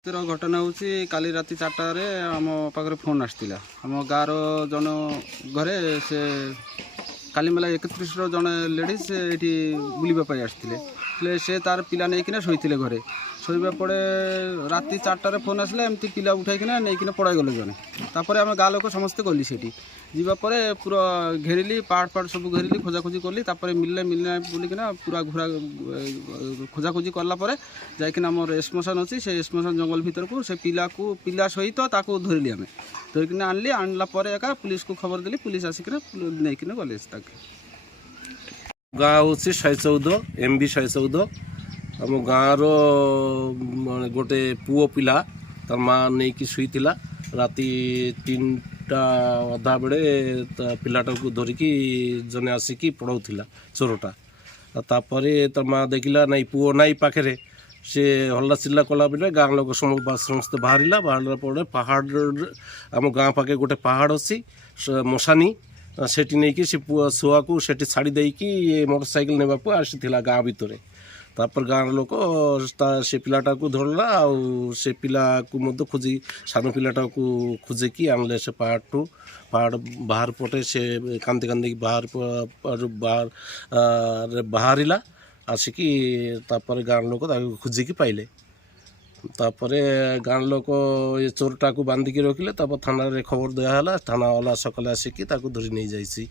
घटना हूँ काली राति 4टार आम पाखे फोन आसाला आम गाँव जन घरे से काली मेला 31 जड़े लेडीज ये बुलवाई आसते से तार पिला नहीं शोते घरे शोवा पड़े राति 4टार फोन आसला एमती पिला उठाईकिना नहीं पड़ाई गले जड़े तापर आम गाँ लोक समस्ते गली से जावापर पूरा घेरिली पहाड़ पहाड़ सब घेरिली खोजाखोजी कली मिलले मिलना बोलिकिना पूरा घुरा खोजाखोजी कलापर जाकिना आम श्मशान अच्छी से श्मशान जंगल भीतर को से पिला सहित धरली आम धरिकी आनली आनला एका पुलिस को खबर देली पुलिस आसिक नहीं गले गाँ हूँ 114 MB 114 आम गाँव गोटे पुओ पिला तार माँ नहीं कि शुईला राति 3टा अधा बेले पिलाटा को धरिकी जने आसिकी पढ़ाऊला चोरटा तापर तार माँ देखला नाई पुओ नाई पाखे से हल्ला चिल्ला कला बेले गाँ लोक समस्त बाहर बाहर पहाड़ आम गाँ पाखे गोटे पहाड़ अच्छी मशानी सेठी नहीं कि छुआ को सेठी छाड़ी देकी मोटरसाइकिल नेबाकू आसीथिला गाँ भितर तापर गाँव लोक से पिलाटा को धरला से पिला को खोजी सान पिलाटा को खोजिकी आनले से पहाड़ बाहर पटे से कांदी कांदी बाहर बाहरिला आसिकी तापर गाँव लोक खोजिकी पाइले तापर गाँव लोक ये चोरटा को बांधिकी रखिले तापर थाना रे खबर दिया थाना वाला सकाले आसिकी धरी नहीं जाइए।